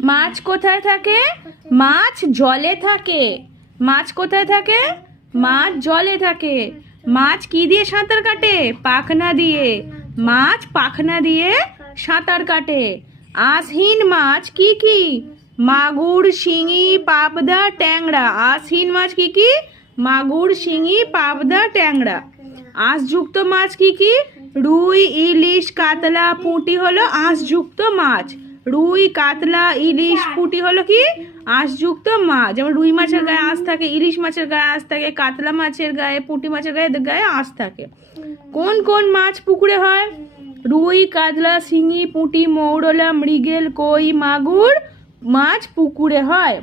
মাছ কোথায় থাকে? মাছ জলে থাকে। মাছ কোথায় থাকে? মাছ জলে থাকে। মাছ কি দিয়ে সাঁতার কাটে? পাখনা দিয়ে। মাছ পাখনা দিয়ে সাঁতার কাটে। আঁশহীন মাছ কি কি? মাগুর, শিঙি, পাবদা, ট্যাংরা। আঁশহীন মাছ কি কি? মাগুর, শিঙি, পাবদা, ট্যাংরা। আঁশযুক্ত মাছ কি কি? রুই, ইলিশ, কাতলা, পুঁটি হলো আঁশযুক্ত মাছ। রুই, কাতলা, ইলিশ, পুঁটি হলো কি? আঁশযুক্ত মাছ। যেমন রুই মাছের গায়ে আঁশ থাকে, ইলিশ মাছের গায়ে আঁশ থাকে, কাতলা মাছের গায়ে, পুঁটি মাছের গায়ে আঁশ থাকে। কোন কোন মাছ পুকুরে হয়? রুই, কাতলা, শিঙি, পুঁটি, মৌরলা, মৃগেল, কই, মাগুর মাছ পুকুরে হয়।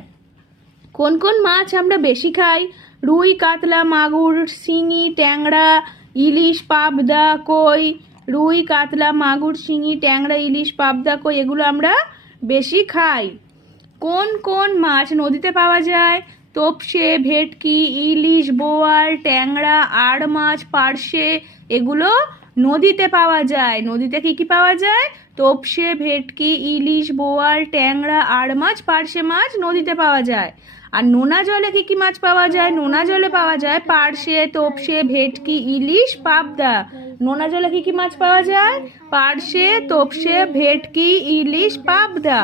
কোন কোন মাছ আমরা বেশি খাই? রুই, কাতলা, মাগুর, শিঙি, ট্যাংরা, ইলিশ, পাবদা, কই। রুই, কাতলা, মাগুর, শিঙি, ট্যাংরা, ইলিশ, পাবদা, কই এগুলো আমরা বেশি খাই। কোন কোন মাছ নদীতে পাওয়া যায়? তোপসে, ভেটকি, ইলিশ, বোয়াল, ট্যাংরা, আড় মাছ, পার্শে এগুলো নদীতে পাওয়া যায়। নদীতে কি কি পাওয়া যায়? তোপসে, ভেটকি, ইলিশ, বোয়াল, ট্যাংরা, আড় মাছ, পার্শে মাছ নদীতে পাওয়া যায়। আর নোনা জলে কি কি মাছ পাওয়া যায়? নোনা জলে পাওয়া যায় পার্শে, তোপসে, ভেটকি, ইলিশ, পাবদা। নোনা জলে কি কি মাছ পাওয়া যায়? পার্শে, তোপসে, ভেটকি, ইলিশ, পাবদা।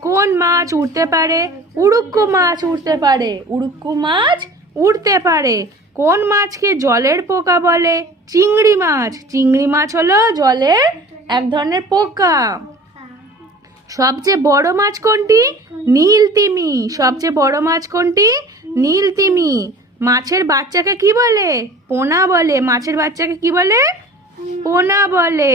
কোন মাছ উড়তে পারে? উড়ুক্কু মাছ উড়তে পারে। উড়ুক্কু মাছ উড়তে পারে। কোন মাছকে জলের পোকা বলে? চিংড়ি মাছ। চিংড়ি মাছ হলো জলের এক ধরনের পোকা। সবচেয়ে বড় মাছ কোনটি? নীল তিমি। সবচেয়ে বড় মাছ কোনটি? নীল তিমি। মাছের বাচ্চাকে কি বলে? পোনা বলে। মাছের বাচ্চাকে কি বলে? পোনা বলে।